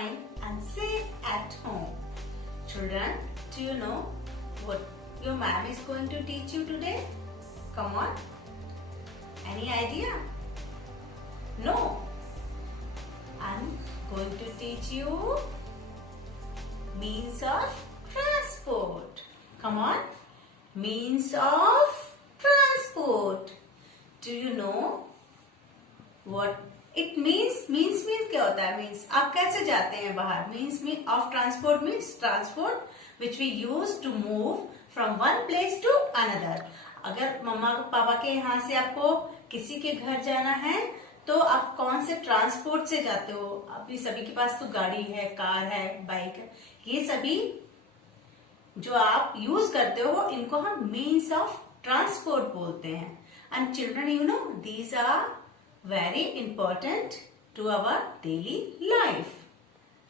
fine and safe at home. Children, do you know what your ma'am is going to teach you today? Come on. Any idea? No. I'm going to teach you means of transport. Come on. Means of transport. Do you know what it means? Means क्या होता है? Means आप कैसे जाते हैं बाहर? Means of transport means transport which we use to move from one place to another. अगर मम्मा पापा के यहाँ से आपको किसी के घर जाना है तो आप कौन से ट्रांसपोर्ट से जाते हो? अभी सभी के पास तो गाड़ी है, कार है, बाइक है, ये सभी जो आप यूज करते हो इनको हम मीन्स ऑफ ट्रांसपोर्ट बोलते हैं. And children, you know these are very important to our daily life.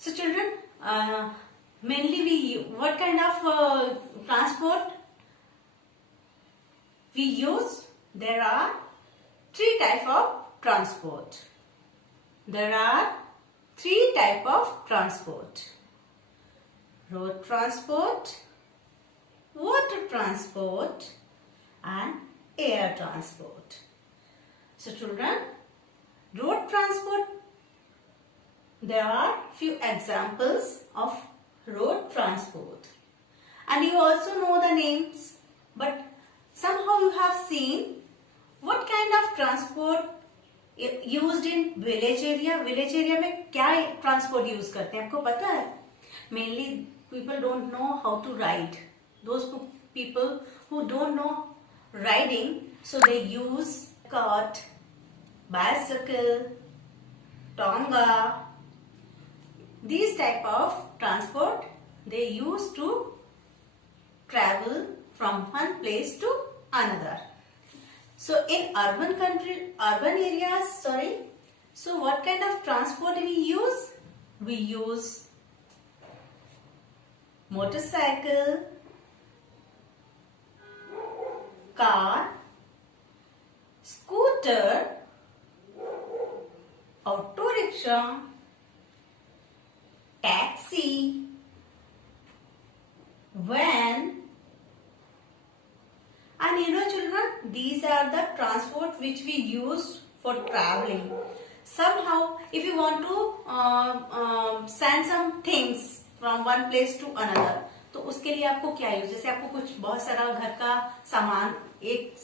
So children, mainly what kind of transport we use? There are three types of transport. There are three types of transport: road transport, water transport, and air transport. So children, road transport, there are few examples of road transport, and you also know the names, but somehow you have seen what kind of transport used in village area. Village area में क्या transport use करते हैं आपको पता है? Mainly people don't know how to ride. Those people who don't know riding, so they use cart, bicycle, tonga. These type of transport they use to travel from one place to another. So in urban areas, so what kind of transport we use? We use motorcycle, car, scooter, auto rickshaw, taxi, van, and you know children, these are the transport which we use for traveling. Somehow if you want to send some things from one place to another, तो उसके लिए आपको क्या use? जैसे आपको कुछ बहुत सारा घर का सामान एक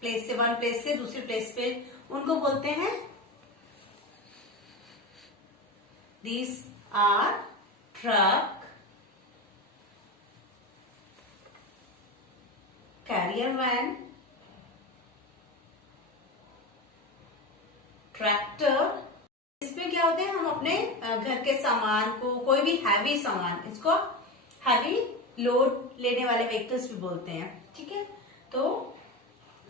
प्लेस से वन प्लेस से दूसरे प्लेस पे, उनको बोलते हैं, these are truck, carrier van, tractor. इसमें क्या होते हैं? हम अपने घर के सामान को, कोई भी हैवी सामान, इसको हैवी लोड लेने वाले व्हीकल्स भी बोलते हैं. ठीक है, तो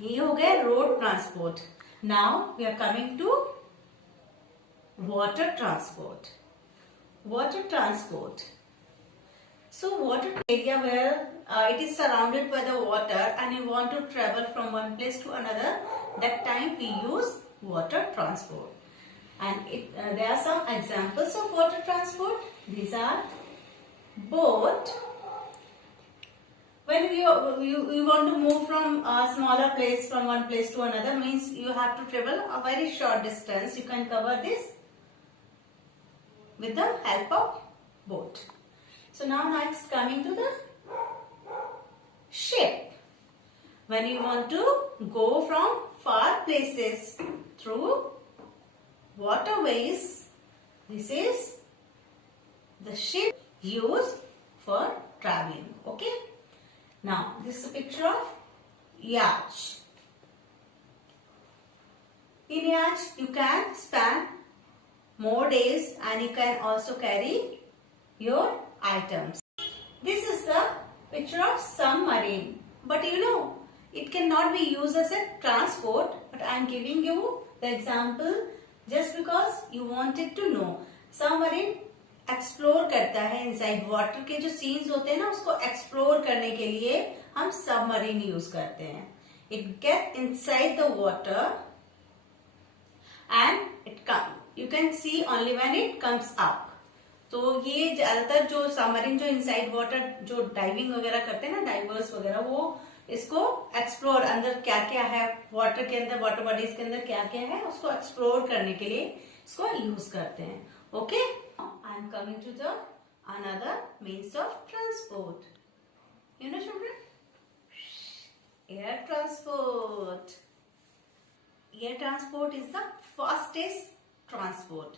ये हो गया road transport. Now we are coming to water transport. Water transport. So water area where it is surrounded by the water and you want to travel from one place to another, that time we use water transport. And there are some examples of water transport. These are boat. When you want to move from a smaller place from one place to another, means you have to travel a very short distance. You can cover this with the help of boat. So now next coming to the ship. When you want to go from far places through waterways, this is the ship used for traveling. Okay. Now this is a picture of yacht. In yacht you can spend more days and you can also carry your items. This is the picture of submarine, but you know it cannot be used as a transport, but I am giving you the example just because you wanted to know. Submarine explore करता है inside water के जो scenes होते हैं ना, उसको explore करने के लिए हम सबमरीन यूज करते हैं. It get inside the water and it come, you can see only when it comes up. तो ये ज्यादातर जो सबमरीन जो इनसाइड वाटर जो डाइविंग वगैरह करते हैं ना, डाइवर्स वगैरह, वो इसको एक्सप्लोर, अंदर क्या क्या है वाटर के अंदर, वाटर बॉडीज के अंदर क्या क्या है उसको एक्सप्लोर करने के लिए इसको यूज करते हैं. Okay, I am coming to the another means of transport. You know children, air transport. Air transport is the fastest transport.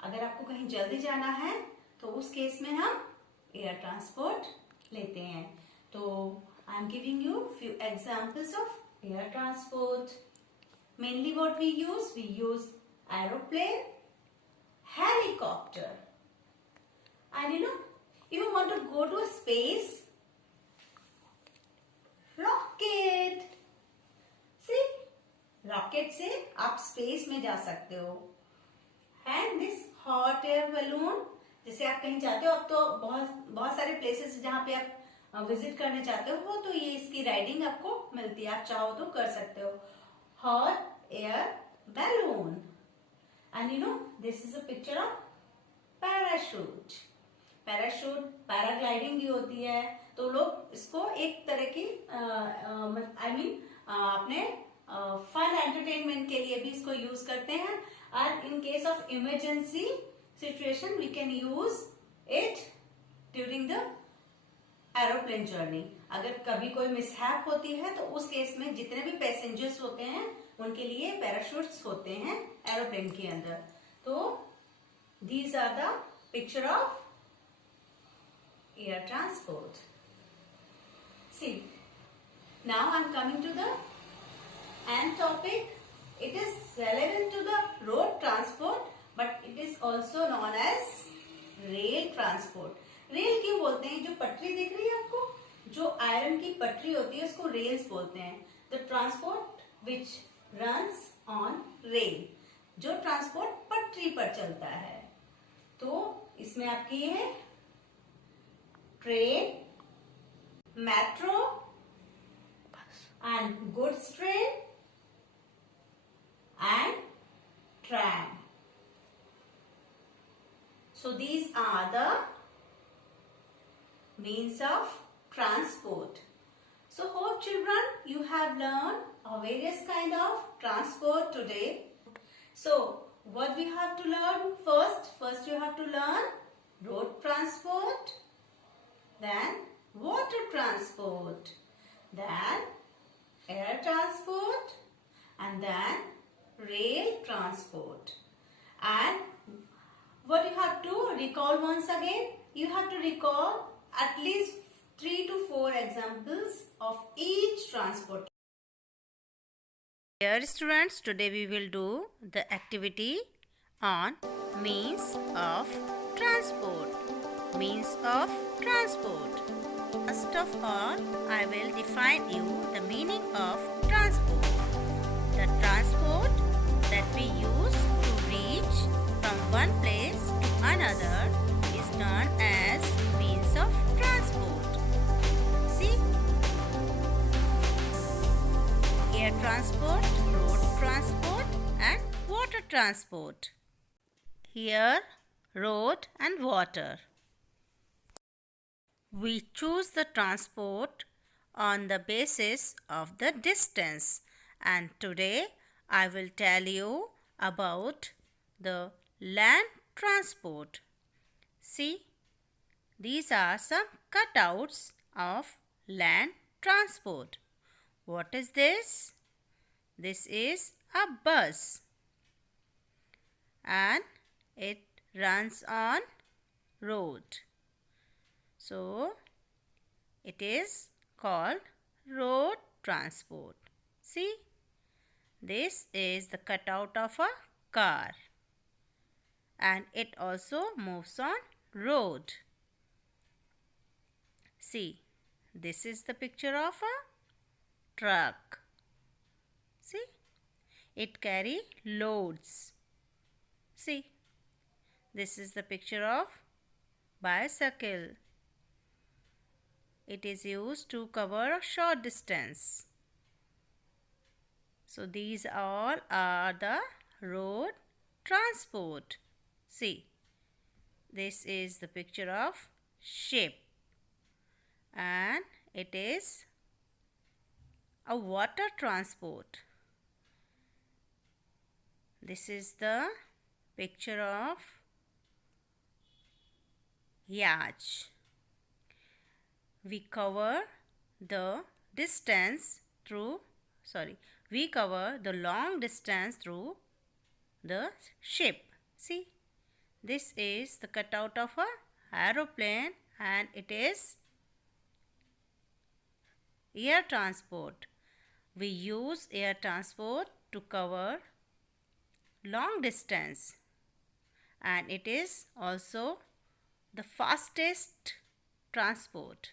अगर आपको कहीं जल्दी जाना है तो उस केस में हम एयर ट्रांसपोर्ट लेते हैं. तो I am giving you few examples of air transport. Mainly what we use aeroplane, helicopter. And you know, if you want to go to space, rocket. See, rocket से आप space में जा सकते हो. And this hot air balloon, जैसे आप कहीं जाते हो, अब तो बहुत सारे places जहाँ पे आप विजिट करने चाहते हो तो ये इसकी राइडिंग आपको मिलती है, आप चाहो तो कर सकते हो. Hot air balloon. And you know this is a picture of parachute. Parachute, paragliding भी होती है. तो लोग इसको एक तरह की अपने फन एंटरटेनमेंट के लिए भी इसको यूज करते हैं. And in case of emergency situation we can use it during the aeroplane journey. अगर कभी कोई मिसहैप होती है तो उस केस में जितने भी पैसेंजर्स होते हैं उनके लिए पैराशूट्स होते हैं एरोप्लेन के अंदर. तो these are the picture of air transport. See, now I am coming to the end topic. It is relevant to the road transport but it is also known as rail transport. Rail क्यों बोलते हैं? जो पटरी दिख रही है आपको, जो आयरन की पटरी होती है उसको रेल्स बोलते हैं. The transport which runs on rail, जो ट्रांसपोर्ट पटरी पर चलता है. तो इसमें आपकी है train, metro and goods train and tram. So these are the means of transport. So hope children you have learned a various kind of transport today. So what we have to learn first? First you have to learn road transport, then water transport, then air transport, and then rail transport. And what you have to recall once again, you have to recall at least 3 to 4 examples of each transport. Dear students, today we will do the activity on means of transport. Means of transport. First of all, I will define you the meaning of transport. The transport that we use to reach from one place to another is known as means of transport. See, air transport, road transport and water transport. Here, road and water. We choose the transport on the basis of the distance, and today I will tell you about the land transport. See, these are some cutouts of land transport. What is this? This is a bus and it runs on road. So, it is called road transport. See, this is the cutout of a car and it also moves on road. See, this is the picture of a truck. See, it carry loads. See, this is the picture of bicycle. It is used to cover a short distance. So these all are the road transport. See, this is the picture of ship, and it is a water transport. This is the picture of yacht. We cover the long distance through the ship. See, this is the cutout of a aeroplane, and it is air transport. We use air transport to cover long distance, and it is also the fastest transport.